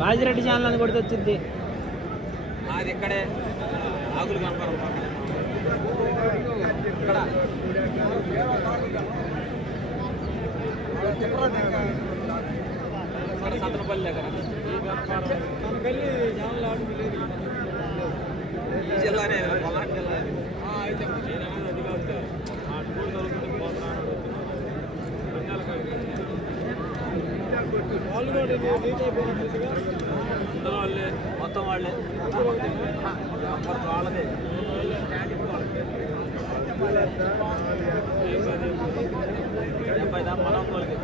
Bajireddy channel అని కొడితే వచ్చింది. మాది ఇక్కడే ఆకులు కనపడం ఇక్కడ. సత్తనపల్లి దగ్గర. ఈ జిల్లానే జిల్లా వాళ్ళే మొత్తం వాళ్ళే అప్పటి వాళ్ళదే డెబ్బై దాకా మనం వాళ్ళకి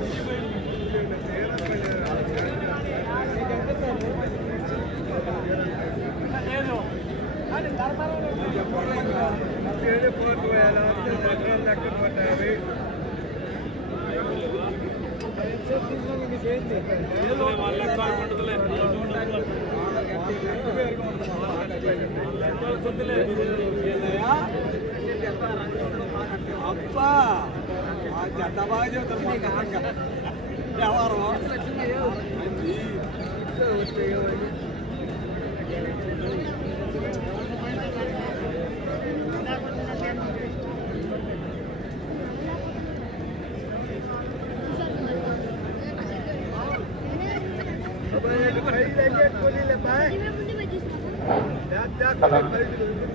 వాళ్ళ లెక్క ఉంటుందిలే అబ్బా! చెత్త బాగా చెబుతారు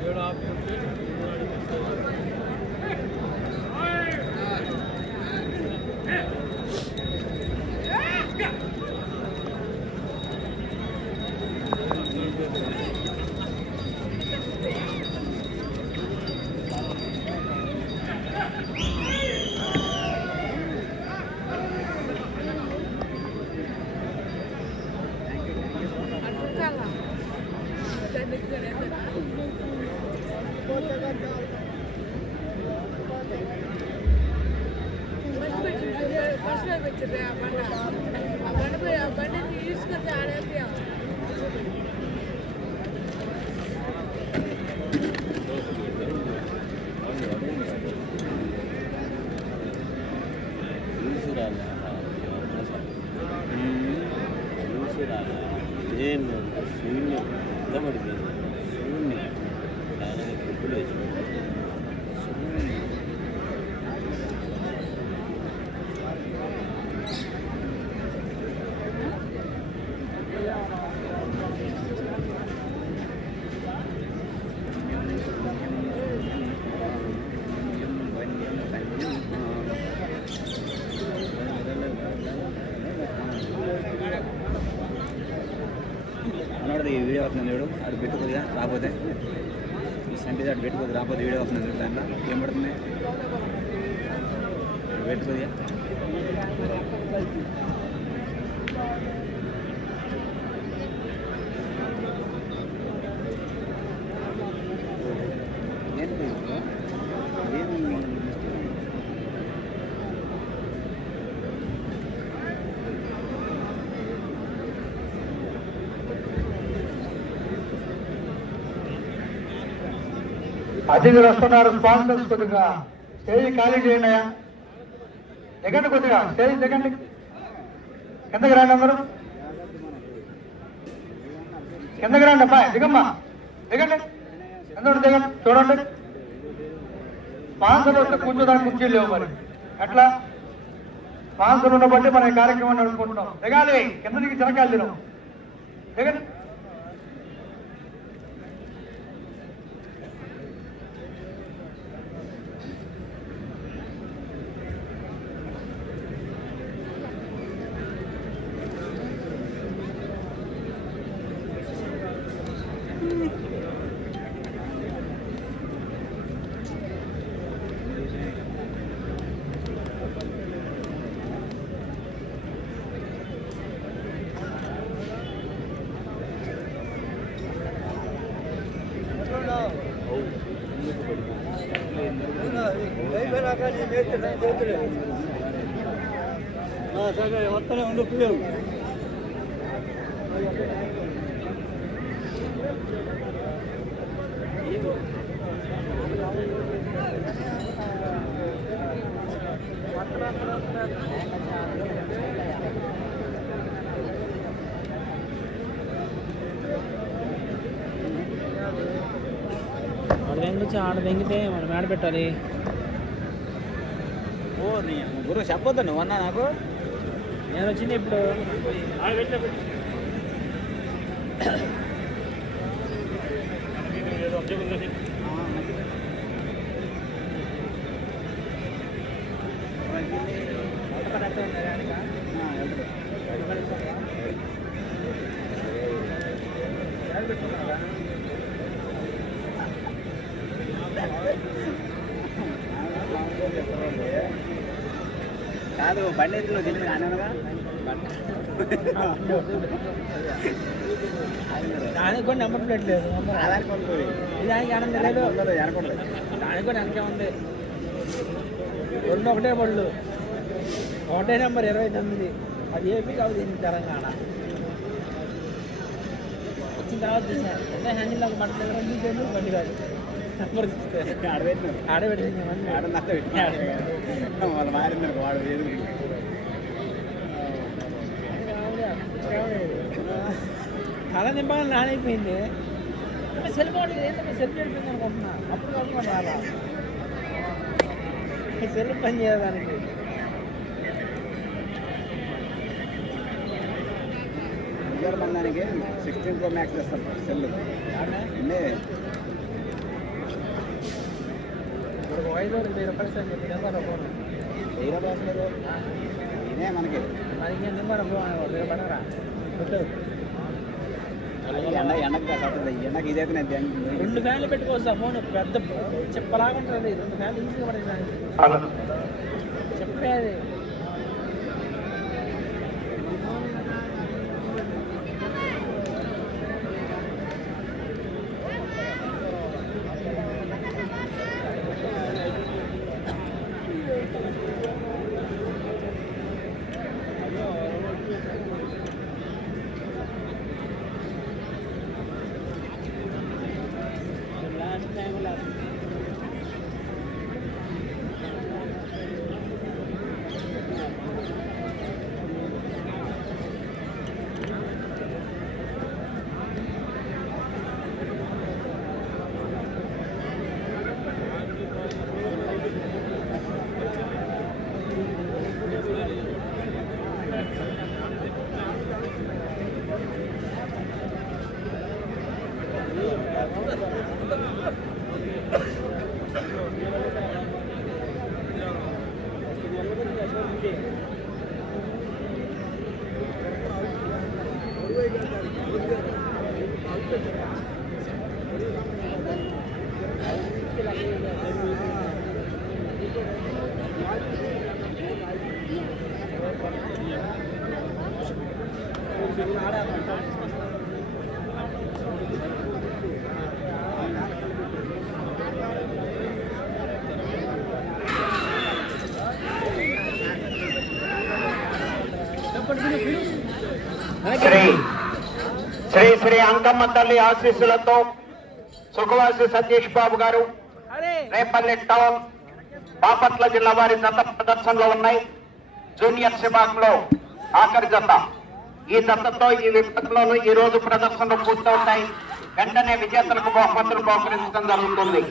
Good afternoon. మనోడు ఈ వీడియో వస్తుంది చూడు అది పెట్టుకోదిగా రాకపోతే. ఈ సెంటేజ్ అటు పెట్టుకోదు రాకపోతే వీడియో వస్తుంది చూడు దాంట్లో. ఏం పడుతుంది? పెట్టుకోదిగా అతిథులు వస్తున్నారు స్పాన్సర్స్ కొద్దిగా. స్టేజ్ ఖాళీ చేయండి అయ్యా. దిగండి కొద్దిగా స్టేజ్ దిగండి కిందకి రండి అందరూ. కిందకి రండి అబ్బాయి దిగమ్మా. దిగండి. అందరూ దిగండి చూడండి. స్పాన్సర్ వస్తే కూర్చోడానికి కుర్చీలు లేవు మరి. ఎట్లా? స్పాన్సర్ ఉన్న బట్టి మన కార్యక్రమాన్ని నడుపుకుంటున్నాం. దిగాలి కింద దిగి చిరకాలు దిగండి. దిగండి వస్తూనే ఉండు పిల్లలు ఆడ తెంగితే మనం మేడ పెట్టాలి? నీ గురు చెప్పొద్దు నువ్వన్నా నాకు. నేను వచ్చింది ఇప్పుడు. కాదు బండి ఎత్తులో తిరిగి ఆనగా దానికి కూడా నెంబర్ ప్లేట్ లేదు. ఆధార్ కొనుక్కోరు ఇది దానికి ఆనందం లేదు. ఎనకూడదు దానికి కూడా వెనకే ఉంది. రెండు ఒకటే బళ్ళు. ఒకటే నెంబర్ ఇరవై తొమ్మిది. అది ఏపీ కాదు ఇది తెలంగాణ. వచ్చిన తర్వాత చూసాను హ్యాండిల్ పేర్లు బండి కాదు నెంబర్ ఆడబెట్టినారు ఆడబెట్టింది మంది ఆడ నక్క పెట్టినారు వాళ్ళు మారినారు వాడు ఎదురు చాలా నింపాలని నానైపోయింది సెల్ ఫోన్ ఏంటంటే సెల్ అయిపోయింది అనుకుంటున్నా అప్పుడు కనుక రాలా సెల్ పని చేయడానికి విజయవాడ బంధానికి సిక్స్టీన్ ప్రో మ్యాక్స్ తెస్తాను సెల్ ఐదు వెయ్యి రూపాయలు సార్ చెప్పి నెంబర్ ఫోన్ వెయ్యి రూపాయలు లేదు. ఇదే మనకి. మనకి నెంబర్ ఫోన్ వేరే పడరా. ఎండ ఎండకి ఎండకి ఇదైతే రెండు ఫ్యాన్లు పెట్టుకోవచ్చు ఆ ఫోన్. పెద్ద చెప్పలాగా ఉంటుంది రెండు ఫ్యాన్లు ఈజీగా పడేది దానికి హలో చెప్పేది శ్రీ శ్రీ శ్రీ అంకమ్మ తల్లి ఆశీస్సులతో సుఖవాసి సతీష్ బాబు గారు రేపల్లి టౌన్ బాపట్ల జిల్లా వారి జత ప్రదర్శనలో ఉన్నాయి. జూనియర్ విభాగంలో ఆఖరి జత. ఈ జతతో ఈ విభాగంలోనూ ఈ రోజు ప్రదర్శనలు పూర్తవుతాయి. వెంటనే విజేతలకు బహుమతులు బహుకరించడం జరుగుతుంది.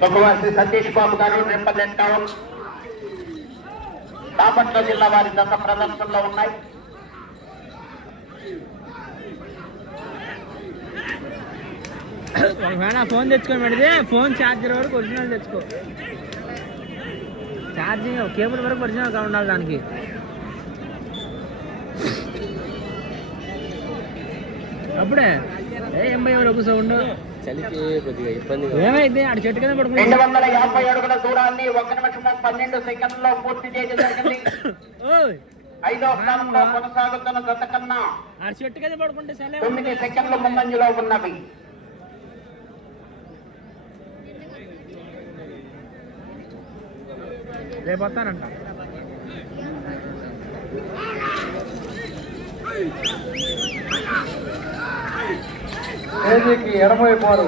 భగవాసి సతీష్ బాబు గారు రేపల్లి టౌన్ బాపట్ల జిల్లా వారి దశ ప్రదర్శనలో ఉన్నాయి. ఒకవేళ ఫోన్ తెచ్చుకొని పెడితే ఫోన్ ఛార్జర్ వరకు ఒరిజినల్ తెచ్చుకో. ఛార్జింగ్ కేబుల్ వరకు ఒరిజినల్గా ఉండాలి దానికి. అప్పుడే. ఏ ఎంబై వరకు సౌండ్ ఏమైంది? ఆడ చెట్టు కింద రెండు పడుకుంటా వందల యాభై అడుగుల దూరాన్ని ఒక నిమిషం పన్నెండు సెకండ్లో పూర్తి చేయడం జరిగింది. ఐదో స్థానంలో కొనసాగుతున్న గత కన్నా ఆడ చెట్టు కింద పడుకుంటే సరే తొమ్మిది సెకండ్ల ముందంజలో ఉన్నవి. రేపు వస్తానంట. స్టేజీకి ఎడమవైపు వారు.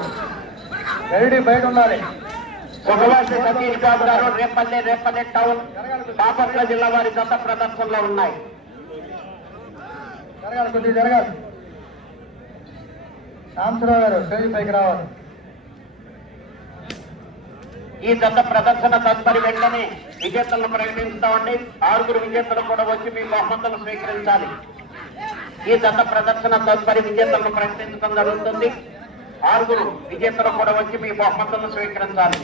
రెడీ బయట ఉండాలి. సుఖవాసి సతీష్ బాబు గారు రేపల్లి రేపల్లి టౌన్ బాపట్ల జిల్లా వారి దత్త ప్రదర్శనలో ఉన్నాయి. జరగాలి కొద్దిగా జరగాలి. సాంబశివరావు గారు స్టేజ్ పైకి రావాలి. ఈ దత్త ప్రదర్శన తదుపరి వెంటనే విజేతలను ప్రకటిస్తామండి ఆరుగురు విజేతలు కూడా వచ్చి మీ బహుమతులు స్వీకరించాలి. ఈ దత్త ప్రదర్శన తదుపరి విజేతలను ప్రకటించడం జరుగుతుంది. ఆరుగురు విజేతలు కూడా వచ్చి మీ బహుమతులను స్వీకరించాలి.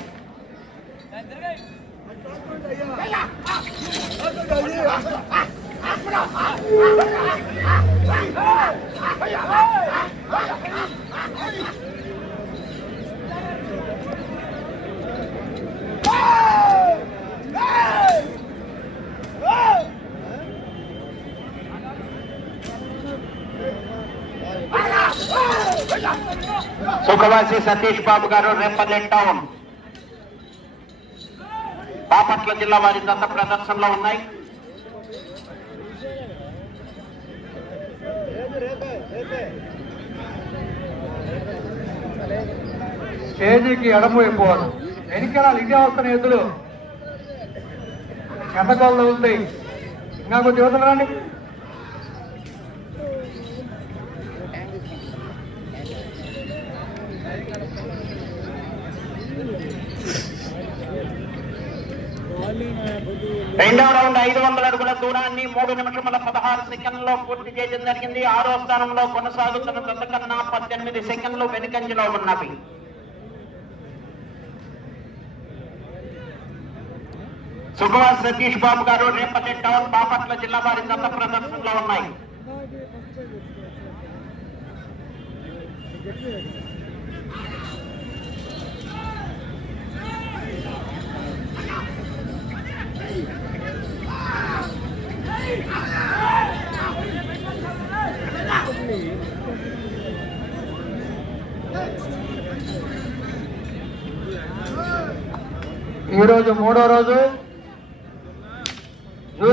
సుఖవాసి సతీష్ బాబు గారు రేపల్లి టౌన్. బాపట్ల జిల్లా వారి దత్త ప్రదర్శనలో ఉన్నాయి. స్టేజీకి ఎడమవైపు వెనకాల ఇదే వస్తున్న ఎద్దులు. ఎంతకాలం ఉంది ఇంకా కొంచెం యువతలు రండి. రెండవ రౌండ్ ఐదు వందల అడుగుల దూరాన్ని మూడు నిమిషముల పదహారు సెకండ్లో పూర్తి చేయడం జరిగింది. ఆరో స్థానంలో కొనసాగుతున్న గత కన్నా పద్దెనిమిది సెకండ్లు వెనుకంజలో ఉన్నవి. సుభాష్ సతీష్ బాబు గారు రేపటి టౌన్ బాపట్ల జిల్లా వారి గత ప్రదర్శనలో ఉన్నాయి. ఈ రోజు మూడో రోజు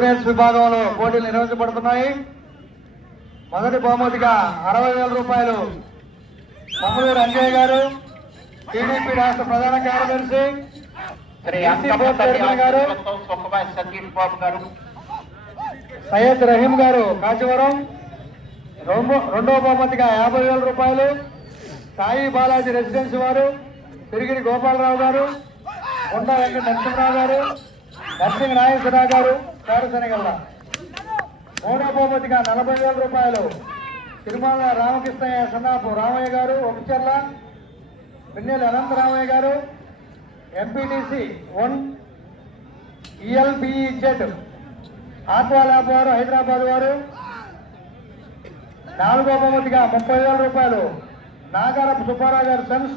జూనియర్స్ విభాగంలో పోటీలు నిర్వహించబడుతున్నాయి. మొదటి బహుమతిగా అరవై వేల రూపాయలు మంగళూరు అంజయ్య గారు టీడీపీ రాష్ట్ర ప్రధాన కార్యదర్శి గారు సతీష్ బాబు గారు. సయ్యద్ రహీం గారు కాచివరం రెండో రెండవ బహుమతిగా యాభై వేల రూపాయలు సాయి బాలాజీ రెసిడెన్సీ వారు తిరిగిరి గోపాలరావు గారు కొండ వెంకట నరసింహరావు గారు నరసింహ నాగేశ్వరరావు గారు చారుశనగల్ల మూడవ బహుమతిగా నలభై వేల రూపాయలు. తిరుమల రామకృష్ణయ్య సన్నాపు రామయ్య గారు ఒకచర్ల పిన్నెల అనంతరామయ్య గారు. ఎంపీటీసీ వన్ ఈఎల్బిఈజెడ్ ఆత్వా ల్యాబ్ వారు హైదరాబాద్ వారు. నాలుగో బహుమతిగా ముప్పై వేల రూపాయలు. నాగారపు సుబ్బారావు గారు సన్స్.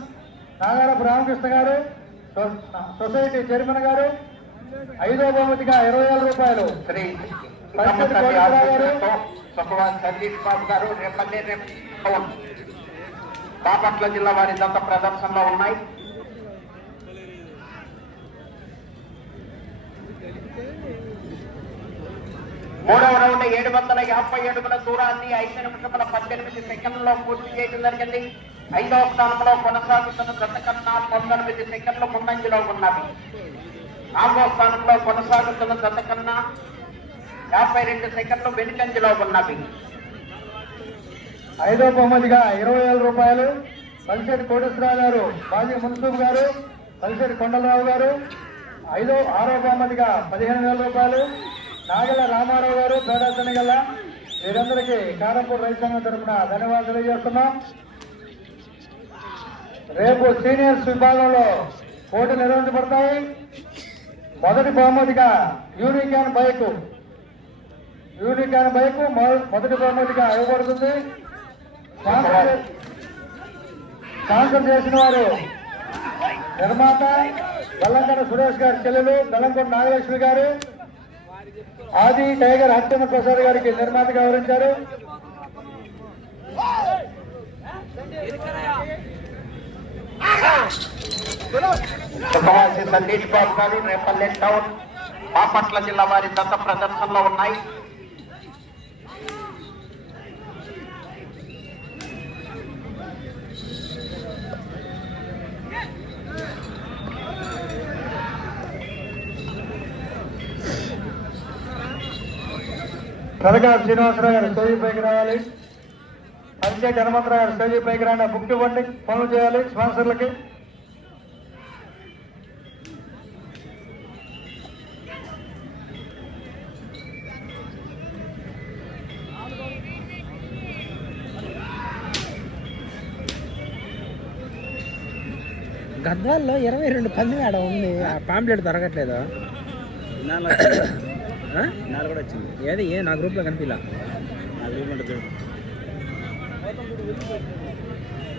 నాగారపు రామకృష్ణ గారు. సొసైటీ చైర్మన్ గారు. ఐదో బహుమతిగా ఇరవై వేల రూపాయలు. శ్రీ పరిస్థితి కోటేశ్వరరావు గారు? సుఖవాన్ సతీష్ బాబు గారు రేపల్లి రేపు టౌన్ బాపట్ల జిల్లా వారి దత్త ప్రదర్శనలో ఉన్నాయి. మూడవ రౌండ్ ఏడు వందల యాభై అడుగుల దూరాన్ని ఐదు నిమిషముల పద్దెనిమిది సెకండ్లలో పూర్తి చేయడం జరిగింది. ఐదవ స్థానంలో కొనసాగుతున్న గత కన్నా పంతొమ్మిది సెకండ్లు ముందంజలో ఉన్నవి. నాలుగో స్థానంలో కొనసాగుతున్న గత కన్నా యాభై రెండు సెకండ్లు వెనుకంజలో ఉన్నవి ఐదో బహుమతిగా ఇరవై వేల రూపాయలు పలిశెట్టి కోటేశ్వరరావు గారు మాజీ మున్సూబ్ గారు పలిశెట్టి కొండలరావు గారు. ఐదో ఆరో బహుమతిగా పదిహేను వేల రూపాయలు నాగల రామారావు గారు పేడాసన గల వీరందరికీ కారంపూర్ రైతు సంఘం తరఫున ధన్యవాదాలు తెలియజేస్తున్నాం. రేపు సీనియర్స్ విభాగంలో పోటీ నిర్వహించబడతాయి. మొదటి బహుమతిగా యూనికాన్ బైక్. యూనికాన్ బైక్ మొదటి బహుమతిగా ఇవ్వబడుతుంది. స్పాన్సర్ చేసిన వారు నిర్మాత బెల్లంకొండ సురేష్ గారి చెల్లెలు బెల్లంకొండ నాగలక్ష్మి గారు ఆది టైగర్ హరిచంద్ర ప్రసాద్ గారికి నిర్మాతగా వివరించారు. సుఖవాసి సతీష్ బాబు గారు రేపల్లె టౌన్ బాపట్ల జిల్లా వారి దత్త ప్రదర్శనలో ఉన్నాయి కనక శ్రీనివాసరావు గారు స్టేజీ పైకి రావాలి. హరిశెట్టి హనుమంతరావు గారు స్టేజీ పైకి రాండి. బుక్ ఇవ్వండి. పనులు చేయాలి స్పాన్సర్లకి. గద్వాల్లో ఇరవై రెండు పంది ఆడ ఉంది. ఆ పాంప్లెట్ దొరకట్లేదు. కూడా వచ్చింది. ఏది? ఏ? నా గ్రూప్లో కనిపించలా నా గ్రూప్ ఉంటుంది.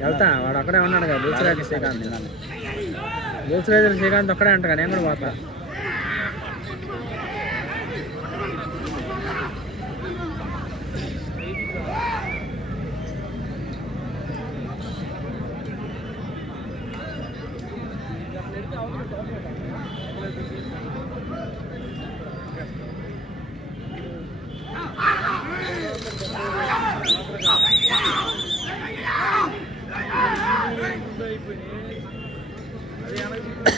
వెళ్తా వాడు అక్కడే ఉన్నాడు కదా బూత్రాజు శ్రీకాంత్ బూత్రాజు శ్రీకాంత్ ఒక్కడే అంట కదా నేను కూడా పోతా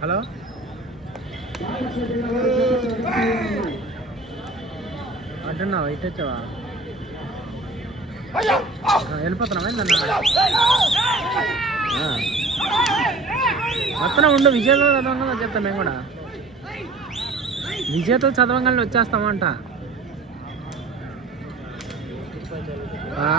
హలో? అంటున్నావు? ఇటు వచ్చావా? వెళ్ళిపోతున్నావా మొత్తం ఉండు విజయతో చదవంగా చెప్తాం మేము కూడా. విజయతో చదవంగానే వచ్చేస్తామంట. Thank ఆ,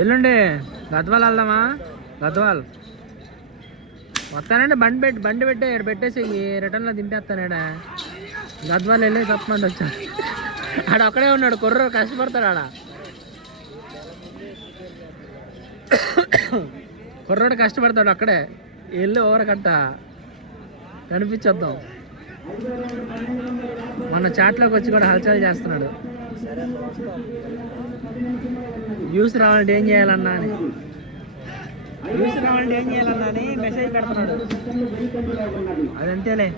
ఎల్లుండి గద్వాల్ వెళ్దామా? గద్వాల్. వస్తానండి బండి పెట్టి బండి పెట్టి ఇక్కడ పెట్టేసి రిటర్న్లో దింపేస్తాను ఈడ. గద్వాల్ వెళ్ళి తప్పమండి వచ్చా. ఆడ ఒక్కడే ఉన్నాడు కుర్ర కష్టపడతాడు ఆడ. కుర్రోడు కష్టపడతాడు అక్కడే వెళ్ళి ఓరకంట. కనిపించొద్దాం. మన చాట్లోకి వచ్చి కూడా హల్చల్ చేస్తున్నాడు. వ్యూస్ రావాలంటే ఏం చేయాలన్నా అని. వ్యూస్ రావాలంటే ఏం చేయాలన్నా అని మెసేజ్ పెడుతున్నాడు. అదంతేలే.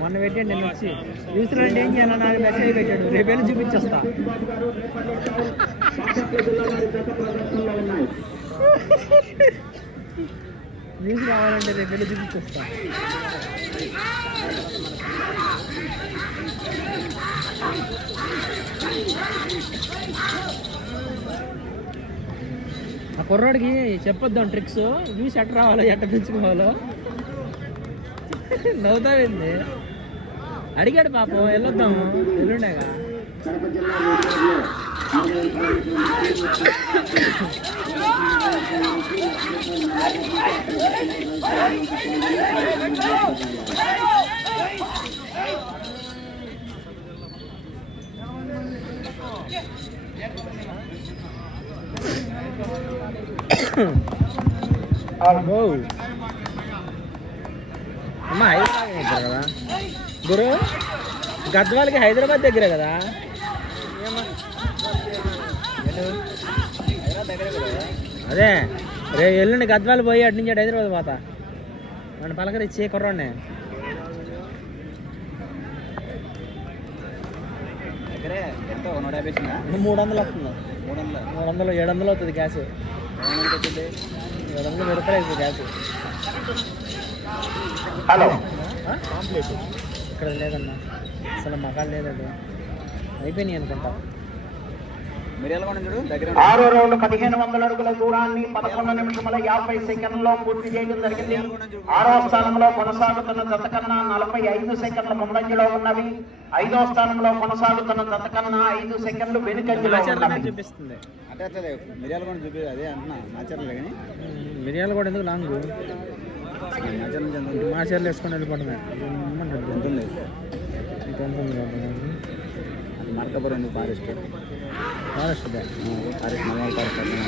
మొన్న పెట్టండి నేను వచ్చి. వ్యూస్ రావాలంటే ఏం చేయాలన్నా అని మెసేజ్ పెట్టాడు. రేపేళ్ళు చూపించేస్తా. వ్యూస్ రావాలంటే రేపు వెళ్ళి చూపించేస్తా. కుర్రాడికి చెప్పొద్దాం ట్రిక్స్ చూసి ఎట్ట రావాలో ఎట్ట పెంచుకోవాలో? నవ్వుతావింది? అడిగాడు పాపం వెళ్ళొద్దాము ఎల్లుండేగా. అమ్మ హైదరాబాద్ దగ్గర కదా గురు గద్వాలకి హైదరాబాద్ దగ్గరే కదా అదే రే ఎల్లుండి గద్వాలు పోయి అటు నుంచి అటు హైదరాబాద్ పోతా మన పలకరిచ్చి కుర్రాడిని దగ్గరే మూడు వందలు వస్తుంది మూడు వందల మూడు వందలు ఏడు వందలు అవుతుంది గ్యాస్ హలో. ఇక్కడ లేదన్నా. అసలు మకాలు లేదండి అయిపోయినాయి అనుకుంటా మిరియాల కొండ చూడు దగ్గర ఆరో రౌండ్ పదిహేను వందల అడుగుల దూరాన్ని పదకొండు నిమిషముల యాభై సెకండ్లో పూర్తి చేయడం జరిగింది. ఆరో స్థానంలో కొనసాగుతున్న జత కన్నా నలభై ఐదు సెకండ్ల ముందంజలో ఉన్నవి. ఐదో స్థానంలో కొనసాగుతున్న జత కన్నా ఐదు సెకండ్లు వెనుకంజలో చూపిస్తుంది. మిరియాల కొండ చూపి అదే అంటున్నా. కానీ. మిరియాలు కూడా ఎందుకు లాంగ్? నాచర్ నుంచి ఎంత ఉంటుంది? మా చీరలు వేసుకొని వెళ్ళిపోవడమే ఉంటుంది Markapuram forest? Forest Nalgonda forest అట్లా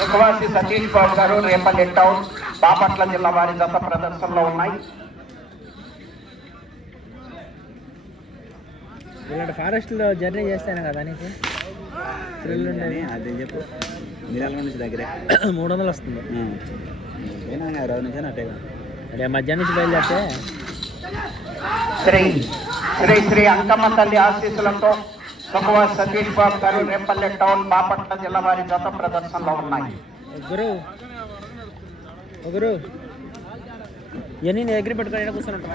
సుఖవాసి సతీష్ బాబు గారు రేపల్లి టౌన్ బాపట్ల జిల్లా వారి జత ప్రదర్శనలో ఉన్నాయి. ఇలాంటి ఫారెస్ట్లో జర్నీ చేస్తాను కదా నీకు? థ్రిల్ ఉండేది. అదే చెప్పు. మిరియాల కొండ నుంచి దగ్గరే. మూడు వందలు వస్తుంది. హైదరాబాద్ నుంచి అట్టేగా అదే మధ్యాహ్నం నుంచి బయలుదేరితే శ్రీ శ్రీ శ్రీ అంకమ్మ తల్లి ఆశీస్సులతో సుఖవాసి సతీష్ బాబు గారు రేపల్లి టౌన్ బాపట్ల జిల్లా వారి జత ప్రదర్శనలో ఉన్నాయి. ఇవన్నీ నీ దగ్గర పెట్టుకొని ఇక్కడ కూర్చొని ఉంటాను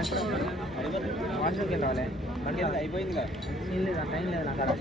వాష్రూమ్కి రావాలి. బండి ఎంత అయిపోయిందిగా. ఏం లేదు ఆ టైం లేదు నాకు.